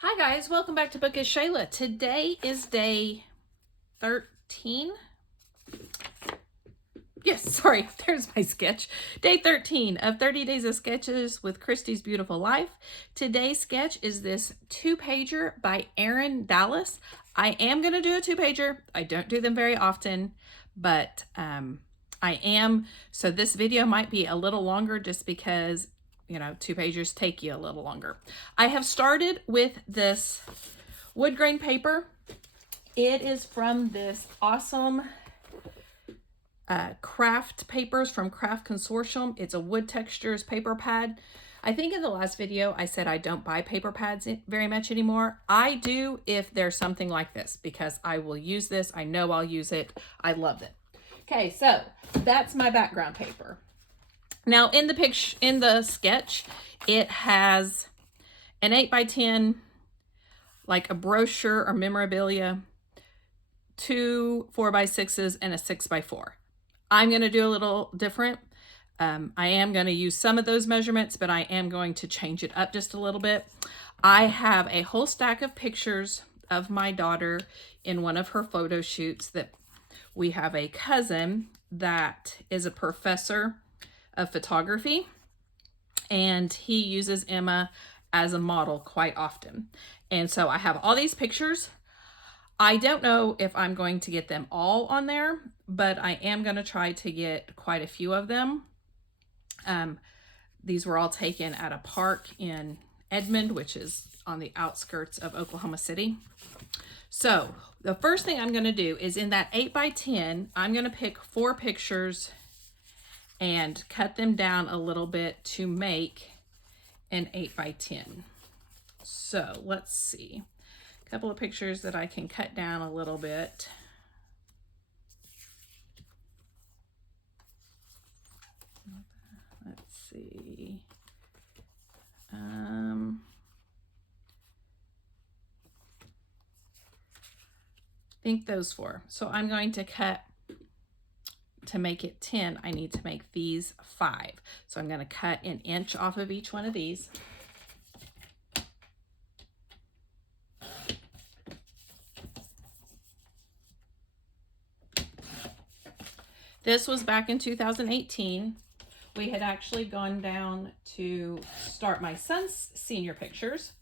Hi guys, welcome back to Bookish Shayla. Today is day 13. Yes, sorry, there's my sketch. Day 13 of 30 Days of Sketches with Christy's Beautiful Life. Today's sketch is this 2-pager by Erin Dallas. I am going to do a 2-pager. I don't do them very often, but I am. So this video might be a little longer just because 2-pagers take you a little longer. I have started with this wood grain paper. It is from this awesome craft papers from Craft Consortium. It's a wood textures paper pad. I think in the last video I said I don't buy paper pads very much anymore. I do if there's something like this because I will use this. I know I'll use it. I love it. Okay, so that's my background paper. Now in the sketch, it has an 8x10, like a brochure or memorabilia, 2 4x6s, and a 6x4. I'm going to do a little different. I am going to use some of those measurements, but I am going to change it up just a little bit. I have a whole stack of pictures of my daughter in one of her photo shoots. That we have a cousin that is a professor of photography, and he uses Emma as a model quite often. And so I have all these pictures. I don't know if I'm going to get them all on there, but I am going to try to get quite a few of them. These were all taken at a park in Edmond, which is on the outskirts of Oklahoma City. So the first thing I'm going to do is in that 8x10, I'm going to pick 4 pictures and cut them down a little bit to make an 8x10. So let's see. A couple of pictures that I can cut down a little bit. Let's see. I think those 4. So I'm going to cut. To make it 10, I need to make these 5. So I'm going to cut an inch off of each one of these. This was back in 2018. We had actually gone down to start my son's senior pictures.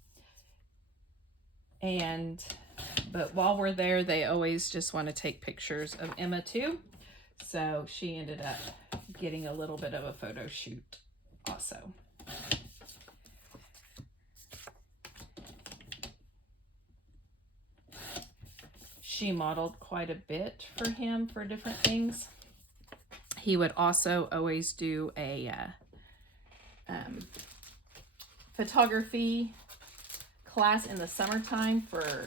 But while we're there, they always just want to take pictures of Emma too. So she ended up getting a little bit of a photo shoot also. She modeled quite a bit for him for different things. He would also always do a photography class in the summertime for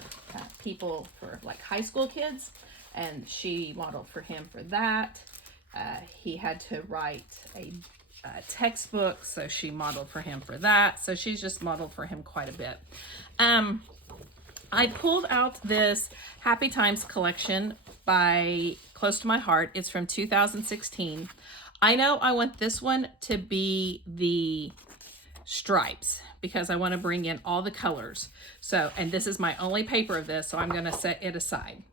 people, for like high school kids. And she modeled for him for that. He had to write a textbook, so she modeled for him for that. So she's just modeled for him quite a bit. I pulled out this Happy Times collection by Close to My Heart. It's from 2016. I know I want this one to be the stripes because I want to bring in all the colors. So, and this is my only paper of this, so I'm going to set it aside.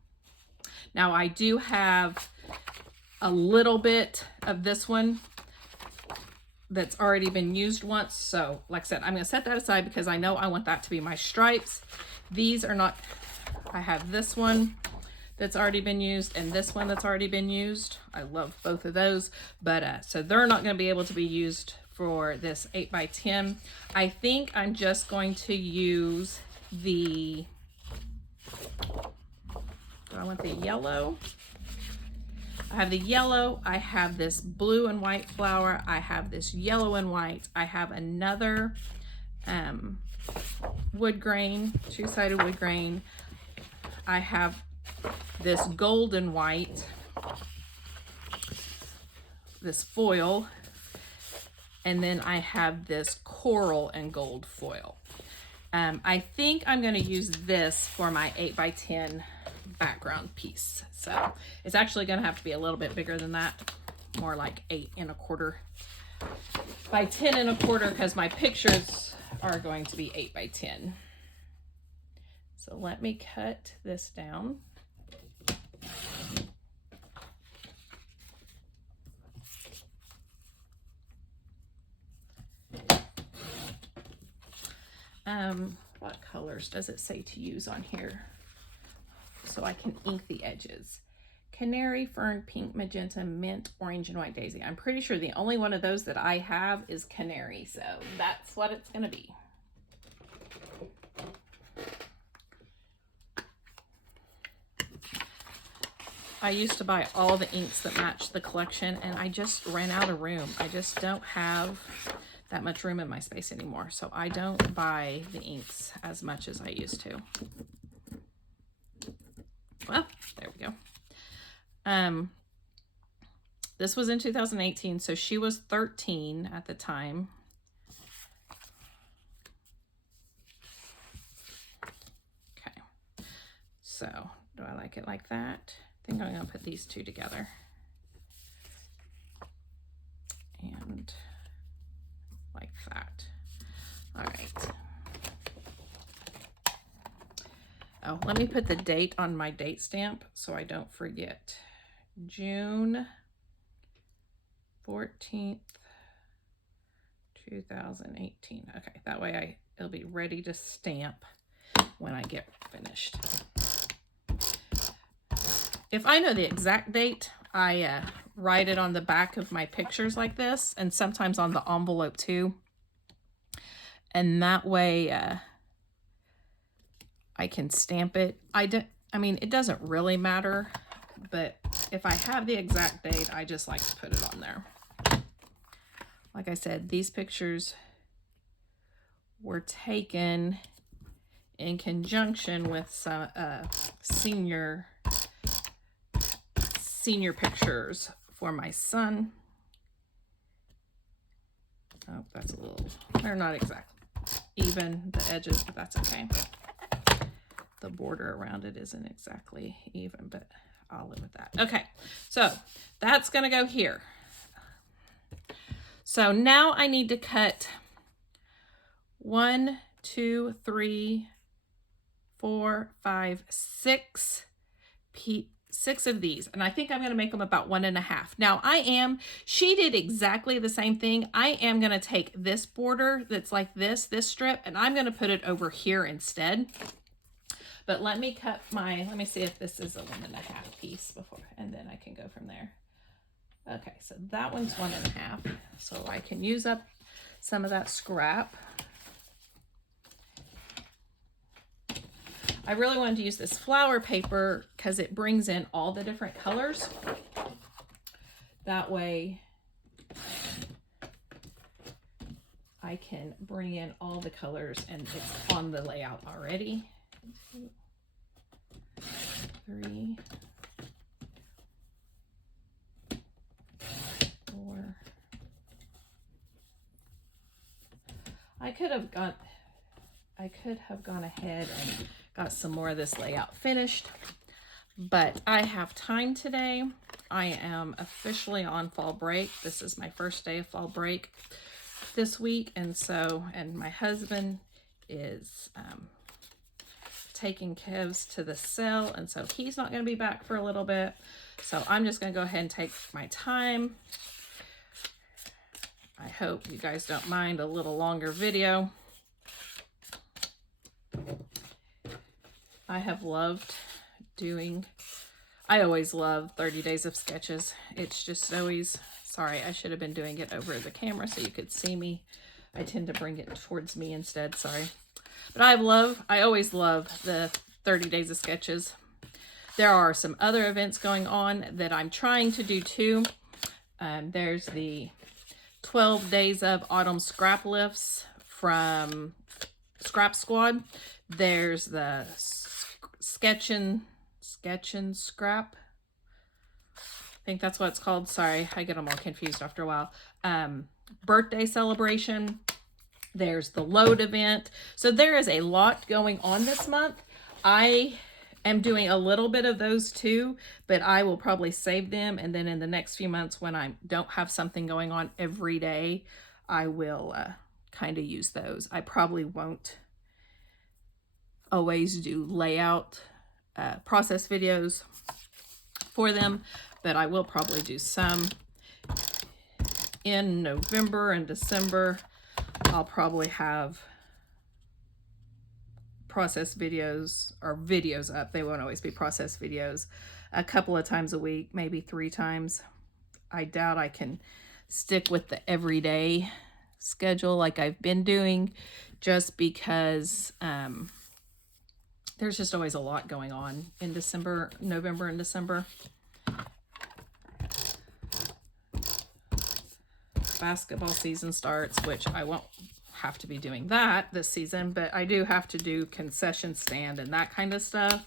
Now I do have a little bit of this one that's already been used once. So like I said, I'm going to set that aside because I know I want that to be my stripes. These are not, I have this one that's already been used and this one that's already been used. I love both of those, but so they're not going to be able to be used for this 8x10. I think I'm just going to use the, I want the yellow. I have the yellow. I have this blue and white flower. I have this yellow and white. I have another wood grain, 2-sided wood grain. I have this gold and white, this foil, and then I have this coral and gold foil. I think I'm going to use this for my 8x10 background piece. So it's actually going to have to be a little bit bigger than that, more like 8 1/4 by 10 1/4, because my pictures are going to be 8x10. So let me cut this down. What colors does it say to use on here so I can ink the edges? Canary, fern, pink, magenta, mint, orange, and white daisy. I'm pretty sure the only one of those that I have is canary, so that's what it's gonna be. I used to buy all the inks that matched the collection, and I just ran out of room. I just don't have that much room in my space anymore, so I don't buy the inks as much as I used to. Well, there we go. This was in 2018, so she was 13 at the time. Okay, so do I like it like that? I think I'm gonna put these two together. And like that. All right. Oh, let me put the date on my date stamp so I don't forget. June 14th, 2018. Okay, that way it'll be ready to stamp when I get finished. If I know the exact date, I write it on the back of my pictures like this, and sometimes on the envelope too. And that way I can stamp it. I mean, it doesn't really matter, but if I have the exact date, I just like to put it on there. Like I said, these pictures were taken in conjunction with some senior pictures for my son. Oh, that's a little, they're not exactly even, the edges, but that's okay. The border around it isn't exactly even, but I'll live with that. Okay, so that's gonna go here. So now I need to cut 1, 2, 3, 4, 5, 6 of these, and I think I'm going to make them about 1.5. Now she did exactly the same thing. I am going to take this border that's like this strip, and I'm going to put it over here instead. But let me see if this is a 1.5 piece before, and then I can go from there. Okay, so that one's 1.5, so I can use up some of that scrap. I really wanted to use this flower paper because it brings in all the different colors. That way I can bring in all the colors and it's on the layout already. 1, 2, 3, 4. I could have gone ahead and got some more of this layout finished, but I have time today. I am officially on fall break. This is my first day of fall break this week, and my husband is taking Kevs to the cell, and so he's not going to be back for a little bit. So I'm just going to go ahead and take my time. I hope you guys don't mind a little longer video. I have loved I always love 30 days of sketches. It's just always, sorry, I should have been doing it over the camera so you could see me. I tend to bring it towards me instead, sorry. But I always love the 30 days of sketches. There are some other events going on that I'm trying to do too. There's the 12 days of autumn scrap lifts from Scrap Squad. There's the Sketchin' Scrap. I think that's what it's called. Sorry, I get them all confused after a while. Birthday celebration. There's the load event. So there is a lot going on this month. I am doing a little bit of those too, but I will probably save them. And then in the next few months when I don't have something going on every day, I will kind of use those. I probably won't always do layout process videos for them, but I will probably do some in November and December. I'll probably have process videos or videos up. They won't always be process videos. A couple of times a week, maybe 3 times. I doubt I can stick with the everyday schedule like I've been doing, just because there's just always a lot going on in November and December. Basketball season starts, which I won't have to be doing that this season, but I do have to do concession stand and that kind of stuff.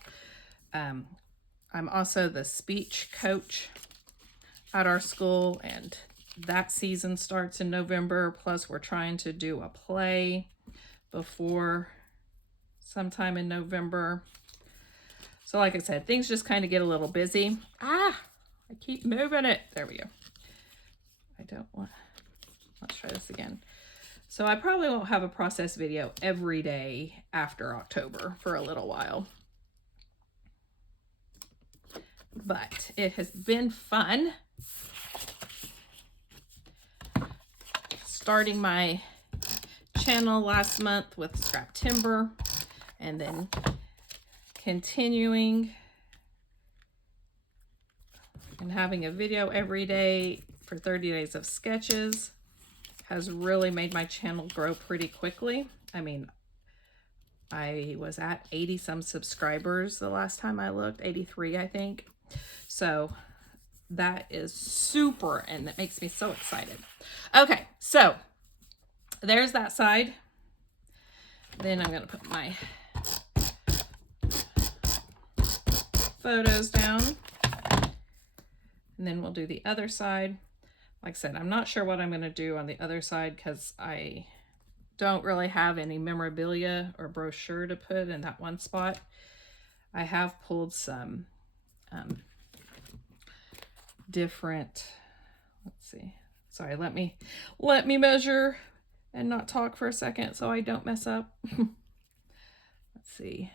I'm also the speech coach at our school, and that season starts in November. Plus, we're trying to do a play before sometime in November. So like I said, things just kind of get a little busy. I keep moving it. There we go. Let's try this again. So I probably won't have a process video every day after October for a little while. But it has been fun starting my channel last month with scrap timber, and then continuing and having a video every day for 30 days of sketches has really made my channel grow pretty quickly. I mean, I was at 80 some subscribers the last time I looked, 83 I think. So that is super, and that makes me so excited. Okay, so there's that side. Then I'm gonna put my photos down, and then we'll do the other side. Like I said, I'm not sure what I'm going to do on the other side because I don't really have any memorabilia or brochure to put in that one spot. I have pulled some different, let's see. Sorry, let me measure and not talk for a second so I don't mess up. Let's see.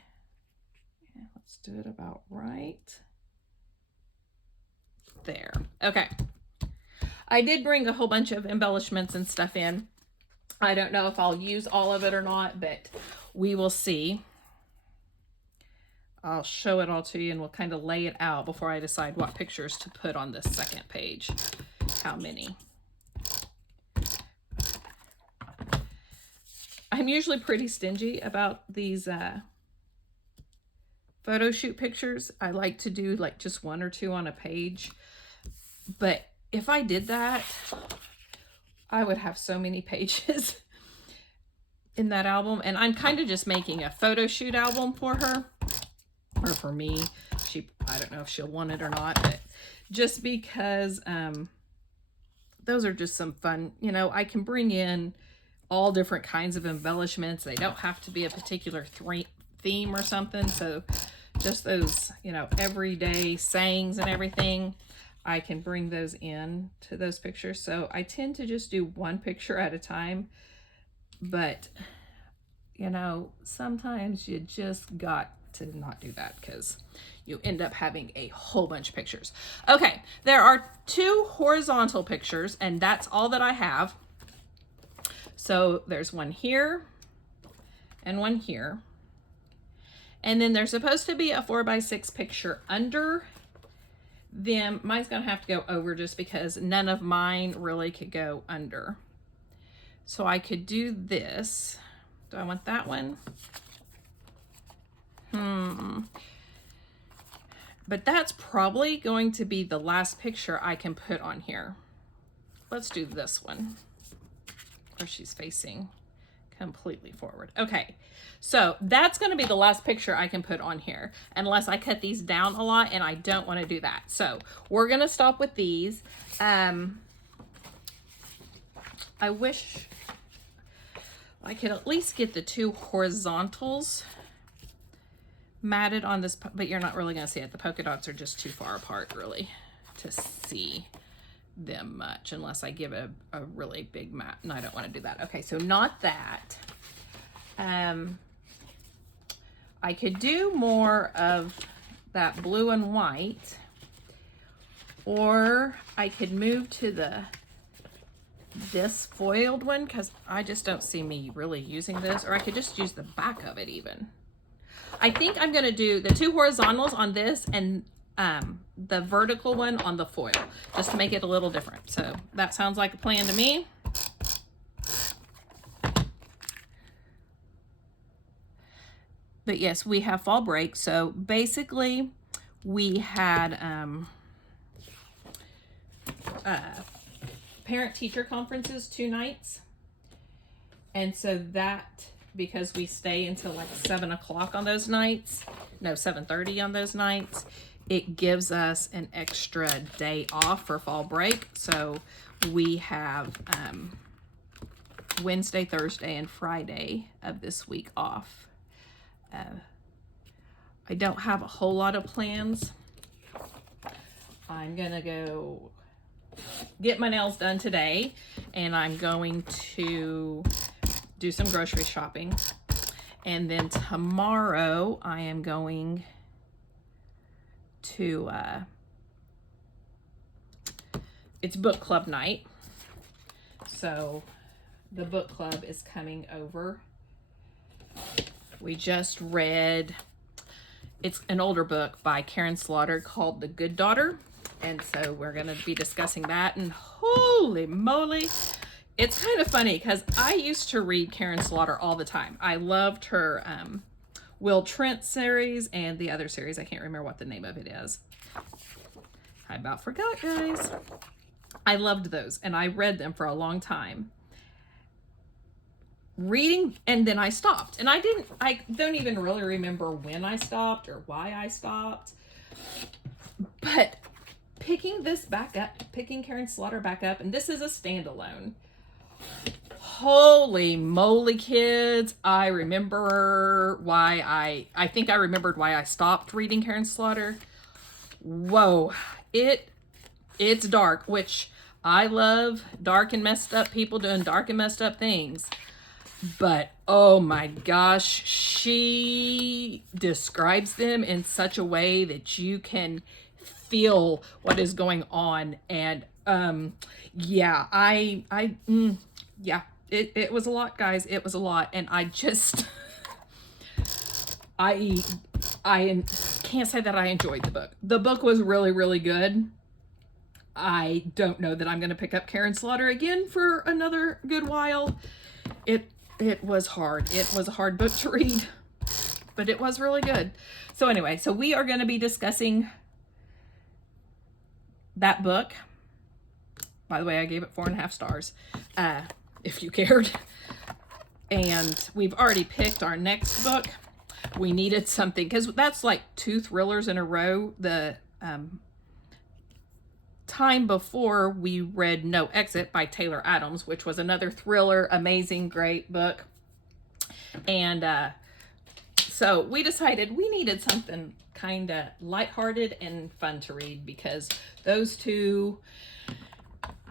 Yeah, let's do it about right there. Okay. I did bring a whole bunch of embellishments and stuff in. I don't know if I'll use all of it or not, but we will see. I'll show it all to you, and we'll kind of lay it out before I decide what pictures to put on this second page. How many. I'm usually pretty stingy about these photo shoot pictures. I like to do like just 1 or 2 on a page, but if I did that, I would have so many pages in that album. And I'm kind of just making a photo shoot album for her, or for me. I don't know if she'll want it or not, but just because those are just some fun, you know, I can bring in all different kinds of embellishments. They don't have to be a particular theme or something. So just those, you know, everyday sayings and everything, I can bring those in to those pictures. So I tend to just do 1 picture at a time, but you know, sometimes you just got to not do that because you end up having a whole bunch of pictures. Okay, there are 2 horizontal pictures, and that's all that I have. So there's one here and one here. And then there's supposed to be a 4x6 picture under them. Mine's gonna have to go over just because none of mine really could go under. So I could do this. Do I want that one? But that's probably going to be the last picture I can put on here. Let's do this one where she's facing completely forward. Okay, so that's going to be the last picture I can put on here unless I cut these down a lot, and I don't want to do that. So we're going to stop with these. I wish I could at least get the 2 horizontals matted on this, but you're not really going to see it. The polka dots are just too far apart really to see them much unless I give a really big mat, and I don't want to do that. Okay, so not that. I could do more of that blue and white, or I could move to this foiled one because I just don't see me really using this, or I could just use the back of it even. I think I'm going to do the 2 horizontals on this and the vertical one on the foil, just to make it a little different. So that sounds like a plan to me. But yes, we have fall break. So basically we had parent-teacher conferences 2 nights. And so that, because we stay until like 7 o'clock on those nights, no, 7:30 on those nights, it gives us an extra day off for fall break. So we have Wednesday, Thursday, and Friday of this week off. I don't have a whole lot of plans. I'm gonna go get my nails done today, and I'm going to do some grocery shopping. And then tomorrow I am going to, it's book club night. So the book club is coming over. We just read, it's an older book by Karen Slaughter called The Good Daughter. And so we're going to be discussing that. And holy moly, it's kind of funny because I used to read Karen Slaughter all the time. I loved her Will Trent series and the other series. I can't remember what the name of it is. I about forgot, guys. I loved those and I read them for a long time. Reading, and then I stopped, and I don't even really remember when I stopped or why I stopped, but picking this back up, picking Karen Slaughter back up, and this is a standalone. Holy moly, kids. I remember why I think I remembered why I stopped reading Karen Slaughter. Whoa, it's dark, which I love dark and messed up people doing dark and messed up things. But oh my gosh, she describes them in such a way that you can feel what is going on. And yeah, yeah, it was a lot, guys. It was a lot. And I just, I can't say that I enjoyed the book. The book was really, really good. I don't know that I'm going to pick up Karen Slaughter again for another good while. It was hard. It was a hard book to read, but it was really good. So anyway, so we are going to be discussing that book. By the way, I gave it 4.5 stars, if you cared. And we've already picked our next book. We needed something, because that's like 2 thrillers in a row. The time before we read No Exit by Taylor Adams, which was another thriller, amazing, great book. And so we decided we needed something kind of lighthearted and fun to read, because those 2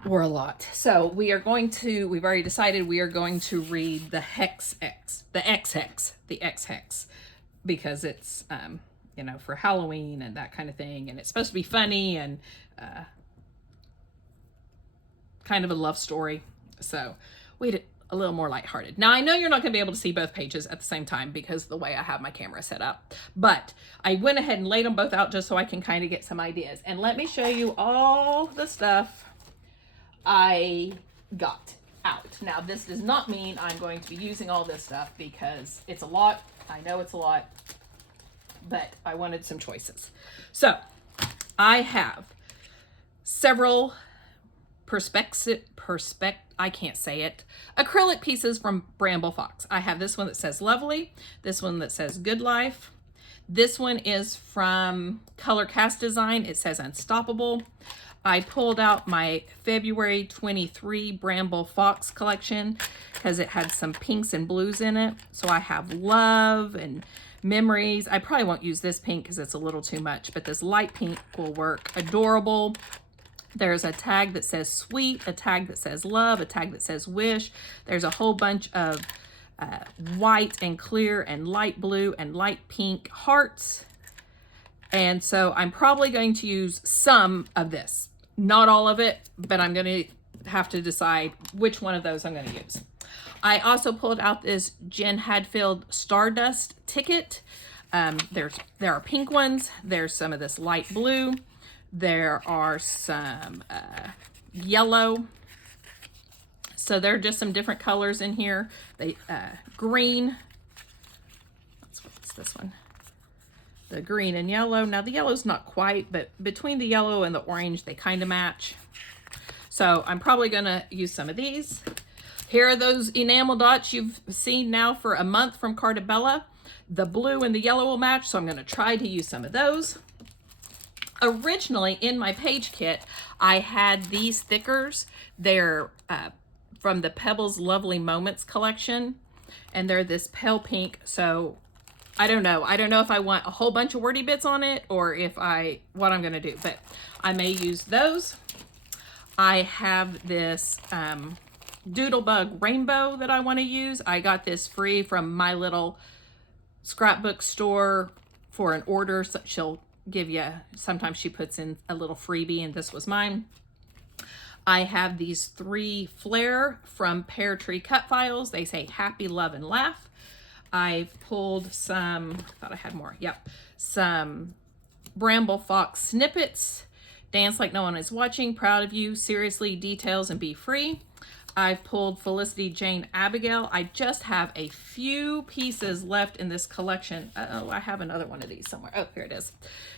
were a lot. So we've already decided we are going to read the X Hex, because it's, you know, for Halloween and that kind of thing. And it's supposed to be funny and kind of a love story. So we did a little more lighthearted. Now I know you're not going to be able to see both pages at the same time because of the way I have my camera set up, but I went ahead and laid them both out just so I can kind of get some ideas. And let me show you all the stuff I got out. Now this does not mean I'm going to be using all this stuff, because it's a lot. I know it's a lot, but I wanted some choices. So I have several I can't say it, acrylic pieces from Bramble Fox. I have this one that says Lovely, this one that says Good Life. This one is from Color Cast Design. It says Unstoppable. I pulled out my February 23 Bramble Fox collection because it had some pinks and blues in it. So I have Love and Memories. I probably won't use this pink because it's a little too much, but this light pink will work. Adorable. There's a tag that says Sweet, a tag that says Love, a tag that says Wish. There's a whole bunch of white and clear and light blue and light pink hearts. And so I'm probably going to use some of this, not all of it, but I'm going to have to decide which one of those I'm going to use. I also pulled out this Jen Hadfield Stardust ticket. There are pink ones. There's some of this light blue. There are some yellow. So there are just some different colors in here. They green. What's this one? The green and yellow. Now the yellow's not quite, but between the yellow and the orange, they kind of match. So I'm probably gonna use some of these. Here are those enamel dots you've seen now for a month from Cartabella. The blue and the yellow will match, so I'm gonna try to use some of those. Originally in my page kit, I had these thickers. They're from the Pebbles Lovely Moments collection, and they're this pale pink, so I don't know. I don't know if I want a whole bunch of wordy bits on it or what I'm gonna do, but I may use those. I have this Doodlebug Rainbow that I wanna use. I got this free from my little scrapbook store for an order. So she'll give you, sometimes she puts in a little freebie, and this was mine. I have these 3 Flare from Pear Tree Cut Files. They say happy, love, and laugh. I've pulled some, thought I had more, yep, some Bramble Fox snippets. Dance Like No One Is Watching, Proud of You, Seriously, Details, and Be Free. I've pulled Felicity Jane Abigail. I just have a few pieces left in this collection. Oh, I have another one of these somewhere. Oh, here it is.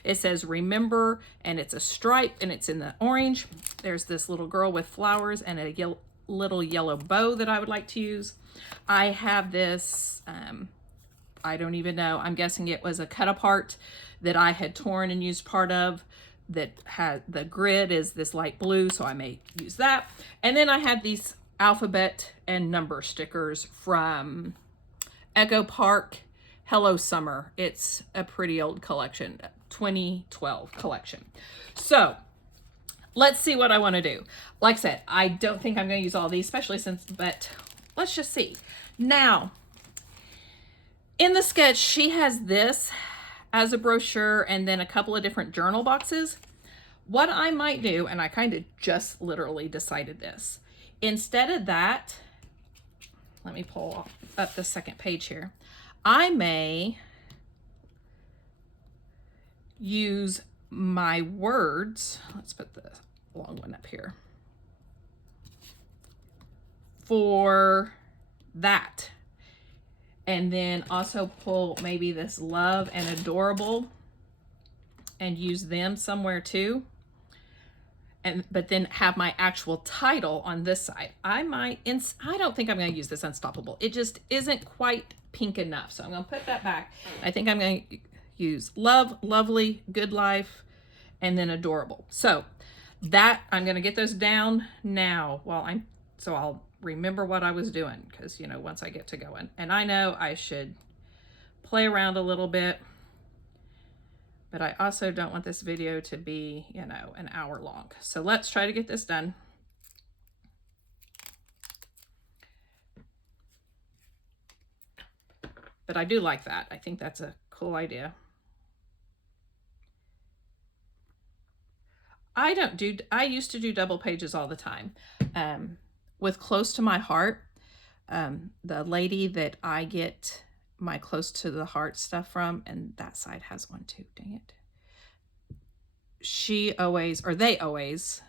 It says Remember, and it's a stripe, and it's in the orange. There's this little girl with flowers and a little yellow bow that I would like to use. I have this, I don't even know, I'm guessing it was a cut apart that I had torn and used part of, that had the grid is this light blue, so I may use that. And then I had these alphabet and number stickers from Echo Park Hello Summer. It's a pretty old collection, 2012 collection. So let's see what I want to do. Like I said, I don't think I'm going to use all these, especially since, but let's just see. Now, in the sketch, she has this as a brochure and then a couple of different journal boxes. What I might do, and I kind of just literally decided this, instead of that, let me pull up the second page here. I may use my words, let's put the long one up here, for that. And then also pull maybe this love and adorable and use them somewhere too. But then have my actual title on this side. I don't think I'm going to use this Unstoppable. It just isn't quite pink enough. So I'm going to put that back. I think I'm going to use Love, Lovely, Good Life, and then Adorable. So that, I'm going to get those down now so I'll remember what I was doing, because, you know, once I get to going. And I know I should play around a little bit, but I also don't want this video to be, you know, an hour long. So let's try to get this done. But I do like that. I think that's a cool idea. I used to do double pages all the time. With Close to My Heart, the lady that I get my Close to the Heart stuff from, and that side has one too, dang it. They always,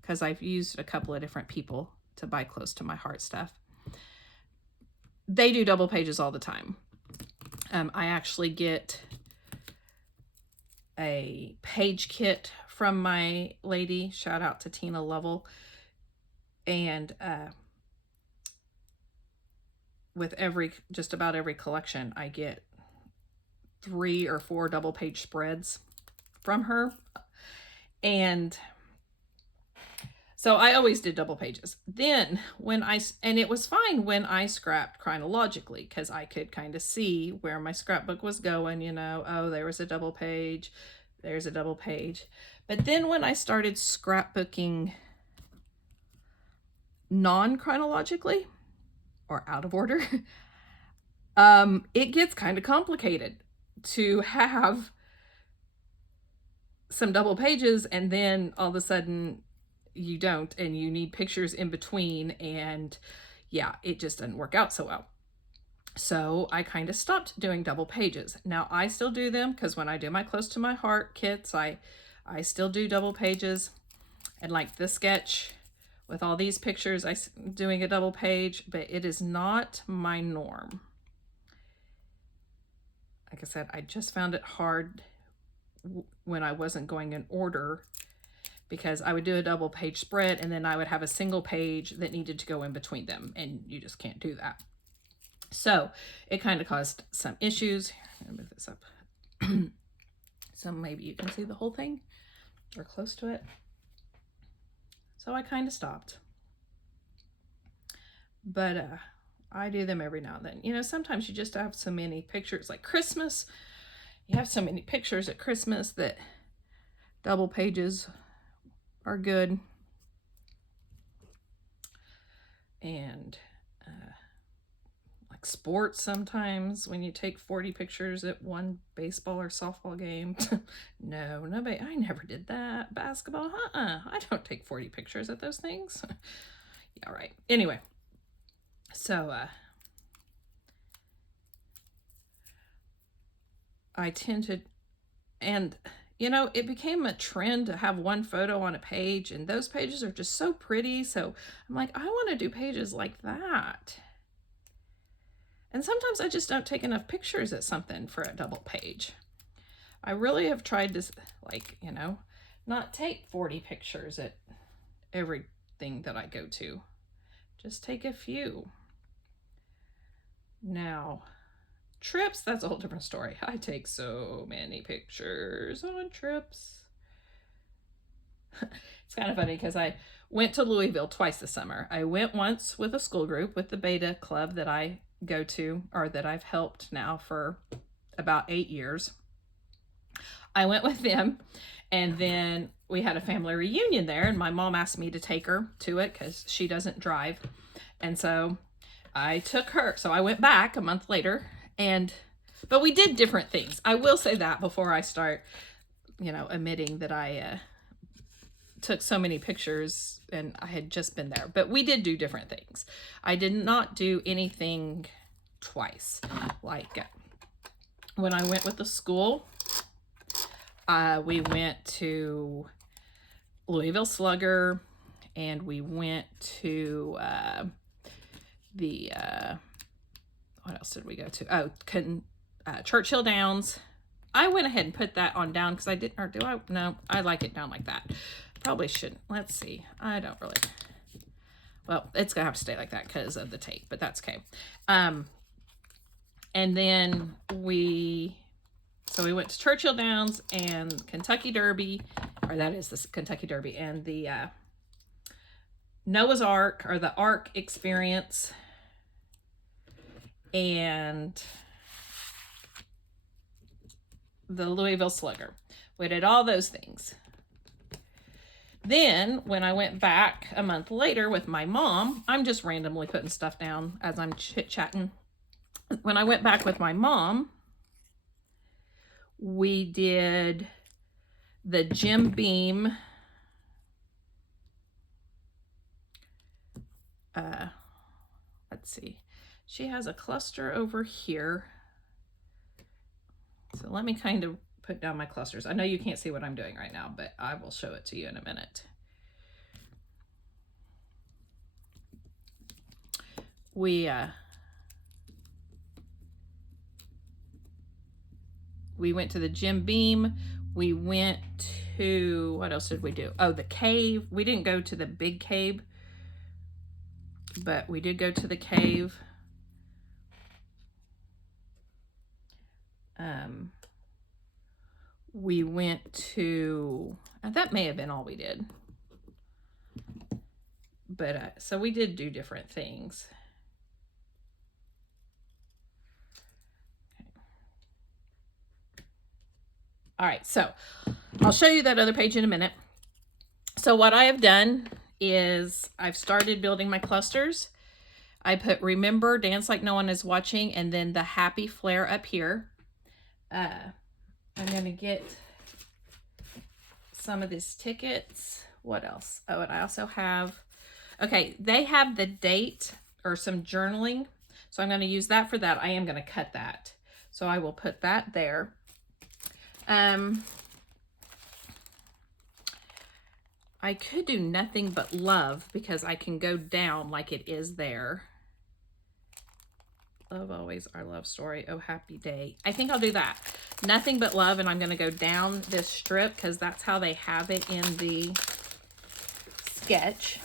because I've used a couple of different people to buy Close to My Heart stuff, they do double pages all the time. I actually get a page kit from my lady, shout out to Tina Lovell, and with just about every collection, I get 3 or 4 double page spreads from her. And so I always did double pages. Then and it was fine when I scrapped chronologically, because I could kind of see where my scrapbook was going, you know, oh, there was a double page, there's a double page. But then when I started scrapbooking non-chronologically, or out of order, it gets kind of complicated to have some double pages and then all of a sudden you don't, and you need pictures in between, and yeah, it just doesn't work out so well. So I kind of stopped doing double pages. Now I still do them because when I do my close to my heart kits, I still do double pages, and like this sketch with all these pictures, I'm doing a double page, but it is not my norm. Like I said, I just found it hard when I wasn't going in order, because I would do a double page spread and then I would have a single page that needed to go in between them, and you just can't do that. So it kind of caused some issues. I'm gonna move this up so maybe you can see the whole thing or close to it. So I kind of stopped, but I do them every now and then. You know, sometimes you just have so many pictures, like Christmas. You have so many pictures at Christmas that double pages are good. And like sports, sometimes when you take 40 pictures at one baseball or softball game. No, nobody, I never did that. Basketball, I don't take 40 pictures at those things. Yeah, right. Anyway, so I tend to, and you know, it became a trend to have one photo on a page, and those pages are just so pretty. So I'm like, I want to do pages like that. And sometimes I just don't take enough pictures at something for a double page. I really have tried to, like, you know, not take 40 pictures at everything that I go to. Just take a few. Now, trips, that's a whole different story. I take so many pictures on trips. It's kind of funny because I went to Louisville twice this summer. I went once with a school group, with the Beta Club that I go to, or that I've helped now for about 8 years. I went with them, and then we had a family reunion there, and my mom asked me to take her to it because she doesn't drive. And so I took her. So I went back a month later, but we did different things. I will say that before I start, you know, admitting that I took so many pictures and I had just been there. But we did do different things. I did not do anything twice. Like when I went with the school, we went to Louisville Slugger, and we went to what else did we go to? Oh, Churchill Downs. I went ahead and put that on down because I didn't, or do I? No, I like it down like that. Probably shouldn't. Let's see. I don't really. Well, it's going to have to stay like that because of the tape, but that's okay. And then we went to Churchill Downs and Kentucky Derby, or that is the Kentucky Derby, and the Noah's Ark, or the Ark Experience, and the Louisville Slugger. We did all those things. Then when I went back a month later with my mom, I'm just randomly putting stuff down as I'm chit-chatting. When I went back with my mom, we did the Jim Beam let's see. She has a cluster over here. So let me kind of put down my clusters. I know you can't see what I'm doing right now, but I will show it to you in a minute. We went to the Jim Beam. We went to, what else did we do? Oh, the cave. We didn't go to the big cave, but we did go to the cave. We went to, that may have been all we did. But, so we did do different things. All right, so I'll show you that other page in a minute. So what I have done is I've started building my clusters. I put remember, dance like no one is watching, and then the happy flare up here. I'm going to get some of these tickets. What else? Oh, and I also have, okay, they have the date or some journaling. So I'm going to use that for that. I am going to cut that. So I will put that there. I could do nothing but love because I can go down like it is there. Love always our love story. Oh, happy day. I think I'll do that. Nothing but love, and I'm going to go down this strip because that's how they have it in the sketch.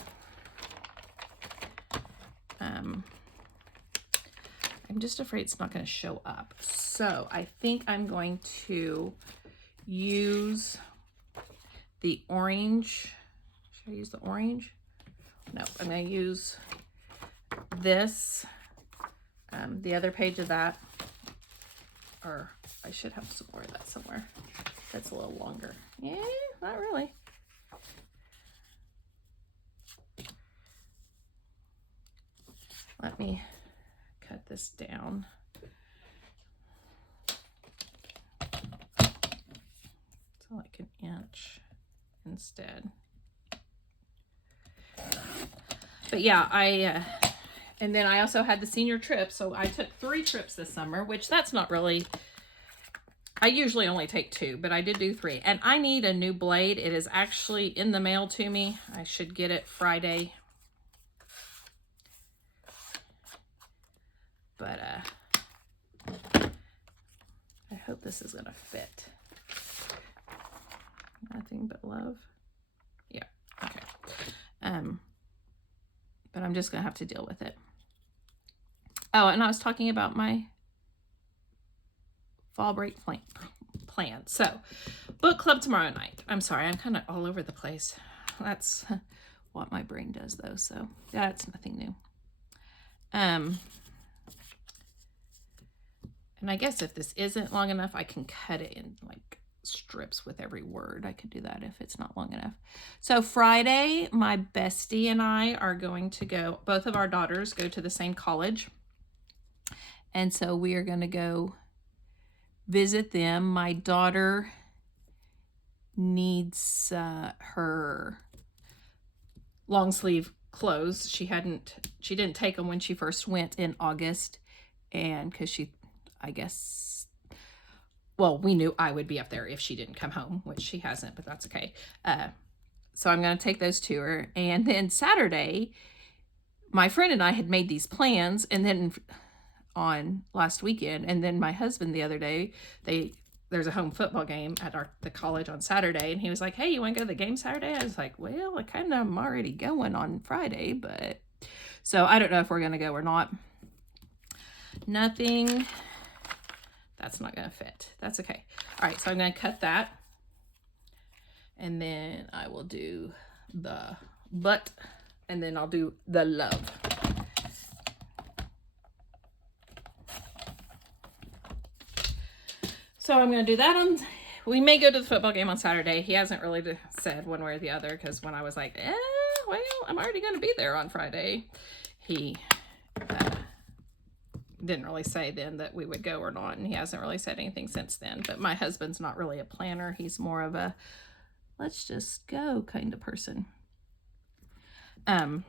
I'm just afraid it's not going to show up. So I think I'm going to use the orange. Should I use the orange? No, I'm going to use this. The other page of that, or I should have some more of that somewhere. That's a little longer. Yeah, not really. Let me cut this down. So like an inch instead. But yeah, and then I also had the senior trip. So I took 3 trips this summer, which that's not really, I usually only take 2, but I did do 3. And I need a new blade. It is actually in the mail to me. I should get it Friday. But I hope this is going to fit. Nothing but love. Yeah, okay. But I'm just going to have to deal with it. Oh, and I was talking about my fall break plan. So, book club tomorrow night. I'm sorry, I'm kind of all over the place. That's what my brain does, though, so that's nothing new. And I guess if this isn't long enough, I can cut it in like strips with every word. I could do that if it's not long enough. So Friday, my bestie and I are going to go, both of our daughters go to the same college. And so we are going to go visit them. My daughter needs her long sleeve clothes. She didn't take them when she first went in August. And because I guess, well, we knew I would be up there if she didn't come home, which she hasn't, but that's okay. So I'm going to take those to her. And then Saturday, my friend and I had made these plans, and then on last weekend, and then my husband the other day, there's a home football game at the college on Saturday, and he was like, hey, you want to go to the game Saturday? I was like, well, I kind of am already going on Friday, but so I don't know if we're going to go or not. Nothing. That's not going to fit. That's okay. All right, so I'm going to cut that. And then I will do the butt, and then I'll do the love. So I'm going to do that we may go to the football game on Saturday. He hasn't really said one way or the other, because when I was like, well, I'm already going to be there on Friday, he didn't really say then that we would go or not, and he hasn't really said anything since then. But my husband's not really a planner. He's more of a let's just go kind of person. And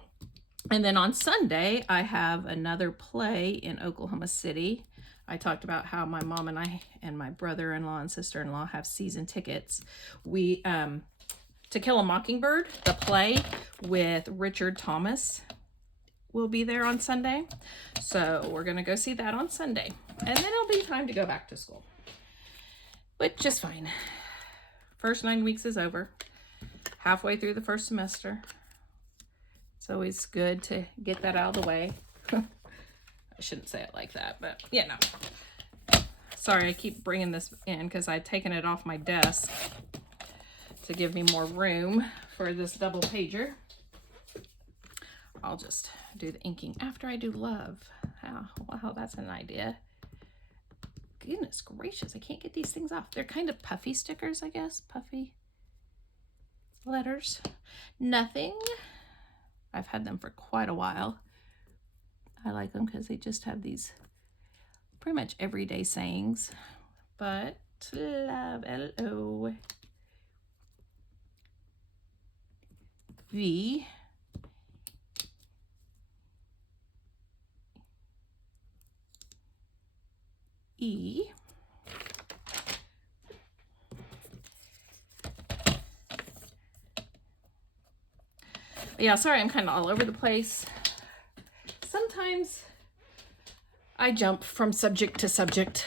then on Sunday, I have another play in Oklahoma City. I talked about how my mom and I and my brother-in-law and sister-in-law have season tickets. We, To Kill a Mockingbird, the play with Richard Thomas, will be there on Sunday. So we're going to go see that on Sunday. And then it'll be time to go back to school, which is fine. First 9 weeks is over. Halfway through the first semester. It's always good to get that out of the way. I shouldn't say it like that, but yeah, no. Sorry, I keep bringing this in because I've taken it off my desk to give me more room for this double pager. I'll just do the inking after I do love. Oh, wow, that's an idea. Goodness gracious, I can't get these things off. They're kind of puffy stickers, I guess. Puffy letters. Nothing. I've had them for quite a while. I like them because they just have these pretty much everyday sayings. But love, L-O. V. E. Yeah, sorry, I'm kind of all over the place. Sometimes I jump from subject to subject,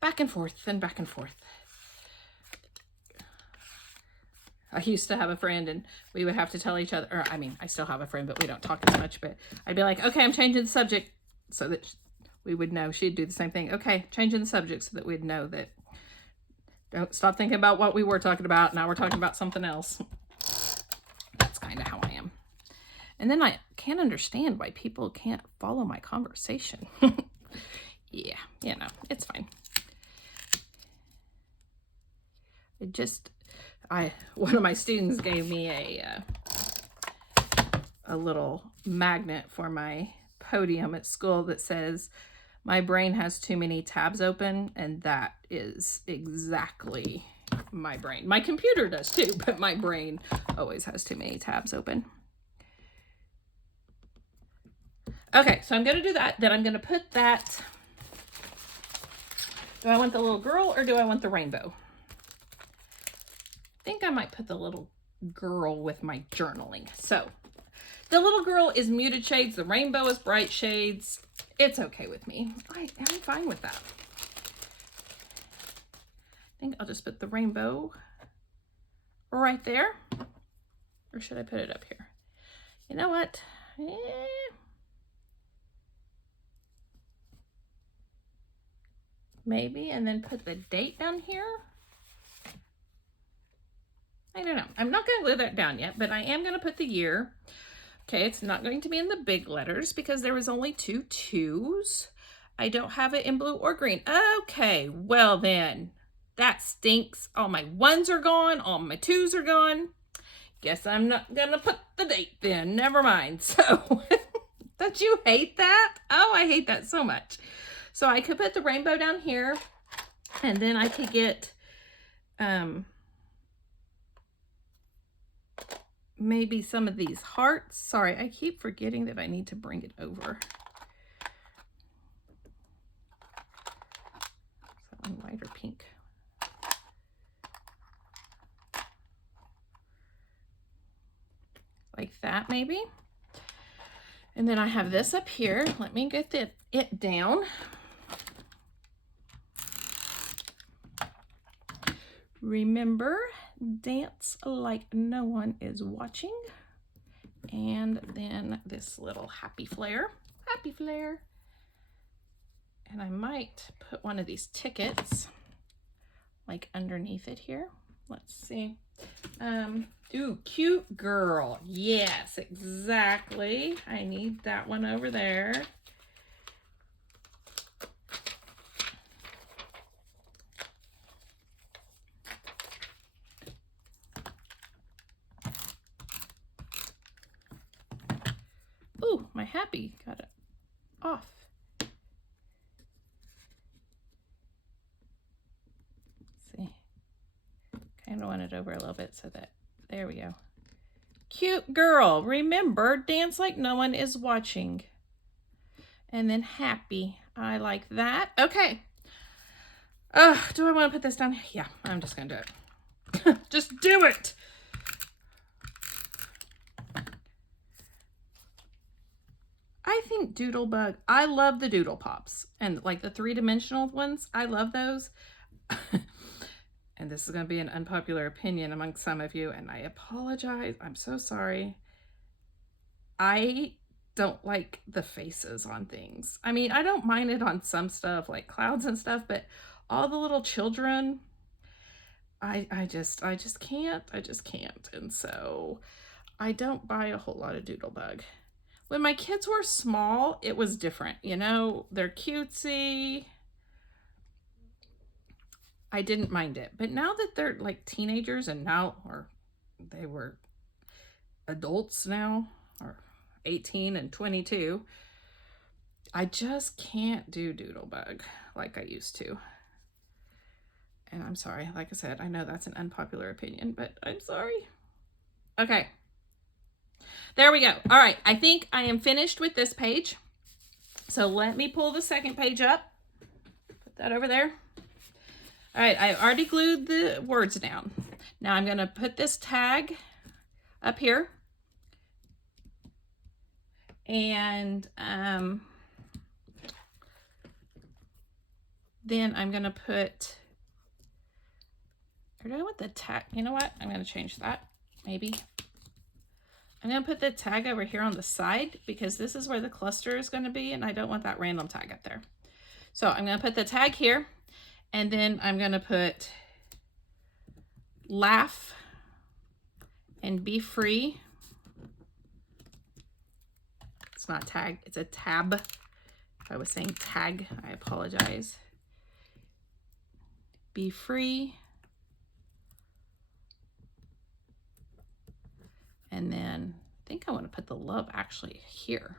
back and forth and back and forth. I used to have a friend and we would have to tell each other, or I mean, I still have a friend, but we don't talk as much, but I'd be like, okay, I'm changing the subject, so that we would know. She'd do the same thing. Okay, changing the subject, so that we'd know that don't stop thinking about what we were talking about. Now we're talking about something else. That's kind of how I am. And then I can't understand why people can't follow my conversation. Yeah, you know, it's fine. One of my students gave me a little magnet for my podium at school that says, my brain has too many tabs open, and that is exactly my brain. My computer does too, but my brain always has too many tabs open. Okay, so I'm going to do that. Then I'm going to put that. Do I want the little girl or do I want the rainbow? I think I might put the little girl with my journaling. So the little girl is muted shades. The rainbow is bright shades. It's okay with me. I'm fine with that. I think I'll just put the rainbow right there. Or should I put it up here? You know what? Maybe, and then put the date down here. I don't know. I'm not going to glue that down yet, but I am going to put the year. Okay, it's not going to be in the big letters because there was only 2 2s. I don't have it in blue or green. Okay, well then, that stinks. All my 1s are gone. All my 2s are gone. Guess I'm not going to put the date then. Never mind. So, don't you hate that? Oh, I hate that so much. So I could put the rainbow down here, and then I could get maybe some of these hearts. Sorry, I keep forgetting that I need to bring it over. Something white or pink. Like that maybe. And then I have this up here. Let me get it down. Remember, dance like no one is watching. And then this little happy flare. Happy flare. And I might put one of these tickets like underneath it here. Let's see. Ooh, cute girl. Yes, exactly. I need that one over there. Ooh, my happy got it off. Let's see. Kind of want it over a little bit so that, there we go. Cute girl. Remember, dance like no one is watching. And then happy. I like that. Okay. Do I want to put this down? Yeah, I'm just going to do it. Just do it. I think Doodlebug, I love the Doodle Pops. And like the 3-dimensional ones, I love those. And this is going to be an unpopular opinion among some of you, and I apologize. I'm so sorry. I don't like the faces on things. I mean, I don't mind it on some stuff like clouds and stuff, but all the little children, I just can't. I just can't. And so I don't buy a whole lot of Doodlebug. When my kids were small, it was different. You know, they're cutesy. I didn't mind it. But now that they're like teenagers and now, or they were adults now, or 18 and 22, I just can't do Doodlebug like I used to. And I'm sorry, like I said, I know that's an unpopular opinion, but I'm sorry. Okay. There we go. All right, I think I am finished with this page. So let me pull the second page up. Put that over there. All right, I already glued the words down. Now I'm going to put this tag up here. And then I'm going to put, or do I want the tag? You know what? I'm going to change that, maybe. I'm going to put the tag over here on the side because this is where the cluster is going to be, and I don't want that random tag up there. So I'm going to put the tag here, and then I'm going to put laugh and be free. It's not tag, it's a tab. If I was saying tag, I apologize. Be free. And then I think I want to put the love actually here.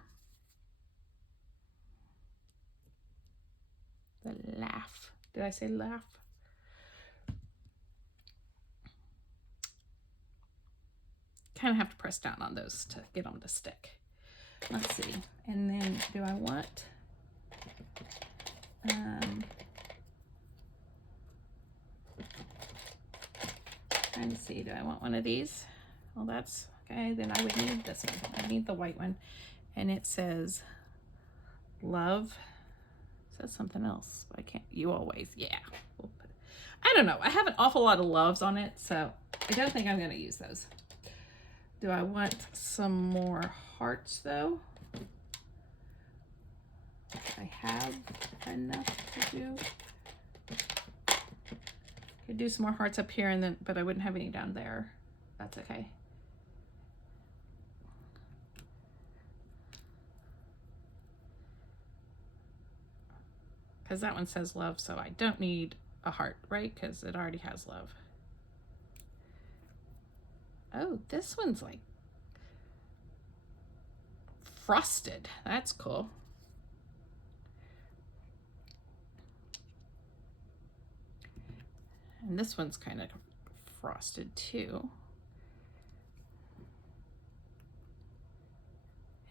The laugh. Did I say laugh? Kind of have to press down on those to get them to stick. Let's see. And then do I want trying to see, do I want one of these? Well, that's okay. Then I would need this one. I need the white one. And it says love. It says something else. I can't. You always. Yeah. We'll put, I don't know. I have an awful lot of loves on it, so I don't think I'm going to use those. Do I want some more hearts though? I have enough to do. Could do some more hearts up here, and then, but I wouldn't have any down there. That's okay. Because that one says love, so I don't need a heart, right? Because it already has love. Oh, this one's like frosted. That's cool. And this one's kind of frosted too.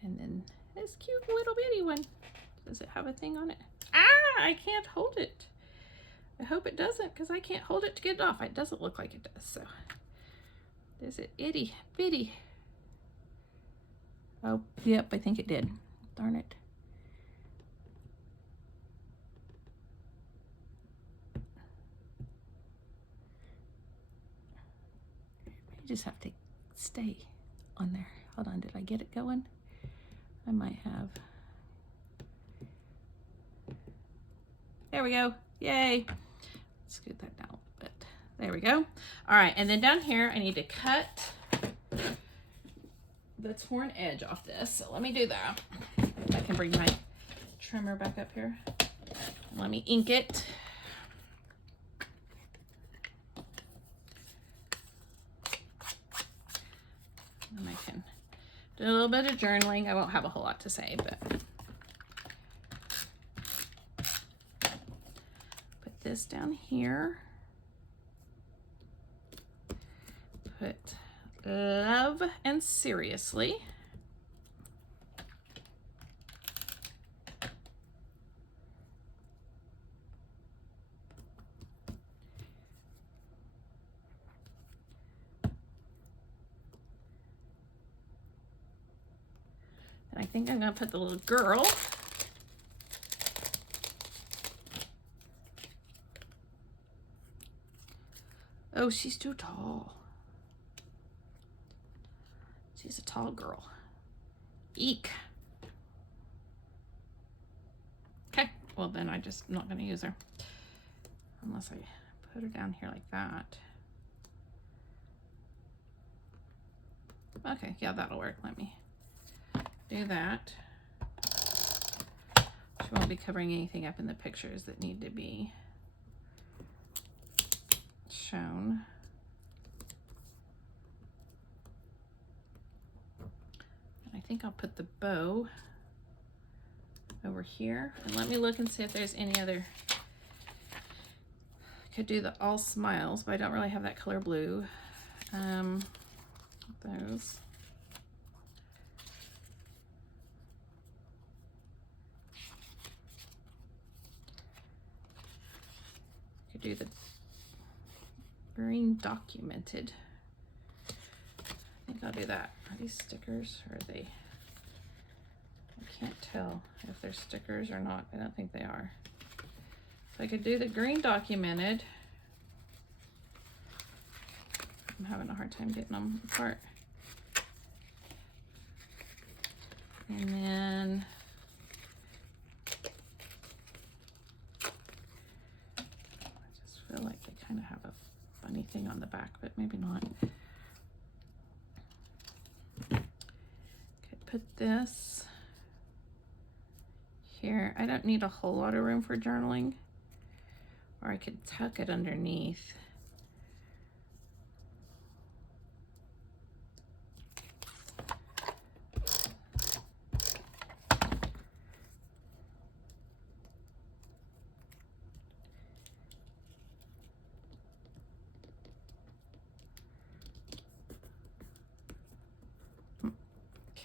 And then this cute little bitty one. Does it have a thing on it? Ah, I can't hold it. I hope it doesn't, because I can't hold it to get it off. It doesn't look like it does, so. Is it itty bitty? Oh, yep, I think it did. Darn it. I just have to stay on there. Hold on, did I get it going? I might have. There we go. Yay. Scoot that down a bit. There we go. All right, and then down here, I need to cut the torn edge off this. So let me do that. I can bring my trimmer back up here. Let me ink it. And I can do a little bit of journaling. I won't have a whole lot to say, but put this down here. Put love and seriously. And I think I'm going to put the little girl. Oh, she's too tall. She's a tall girl. Eek. Okay, well then I'm just not going to use her. Unless I put her down here like that. Okay, yeah, that'll work. Let me do that. She won't be covering anything up in the pictures that need to be shown. And I think I'll put the bow over here. And let me look and see if there's any other. Could do the all smiles, but I don't really have that color blue. Those. Could do the green documented. I think I'll do that. Are these stickers or are they? I can't tell if they're stickers or not. I don't think they are. So I could do the green documented. I'm having a hard time getting them apart. And then I just feel like they kind of have a funny thing on the back, but maybe not. Could put this here. I don't need a whole lot of room for journaling, or I could tuck it underneath.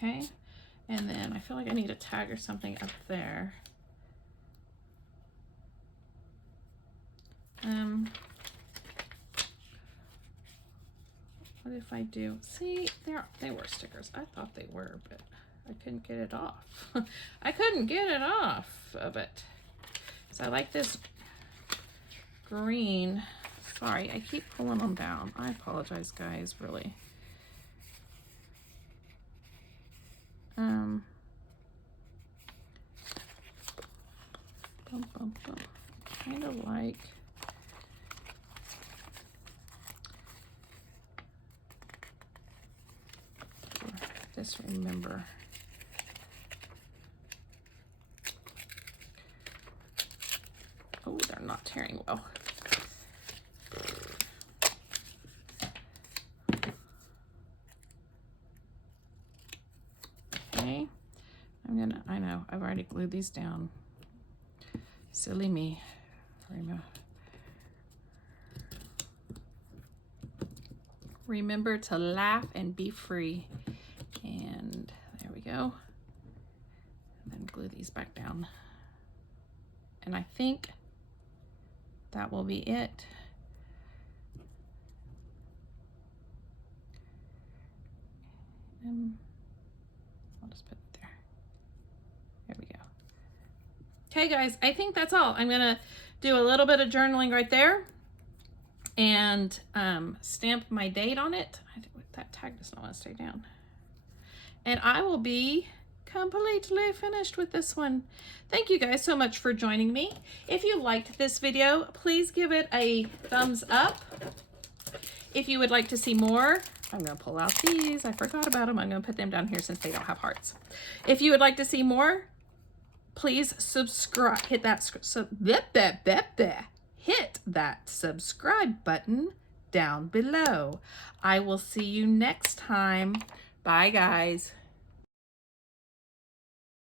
Okay, and then I feel like I need a tag or something up there. What if I do, see, they were stickers. I thought they were, but I couldn't get it off. I couldn't get it off of it. So I like this green. Sorry, I keep pulling them down. I apologize, guys, really. Kind of like this, remember. Oh, they're not tearing well. Okay, I know, I've already glued these down. Silly me. Remember to laugh and be free. And there we go. And then glue these back down. And I think that will be it. I'll just put it there. There we go. Okay, guys, I think that's all. I'm gonna do a little bit of journaling right there and stamp my date on it. That tag does not want to stay down. And I will be completely finished with this one. Thank you guys so much for joining me. If you liked this video, please give it a thumbs up. If you would like to see more, I'm going to pull out these. I forgot about them. I'm going to put them down here since they don't have hearts. If you would like to see more, please subscribe. Hit that subscribe button down below. I will see you next time. Bye, guys.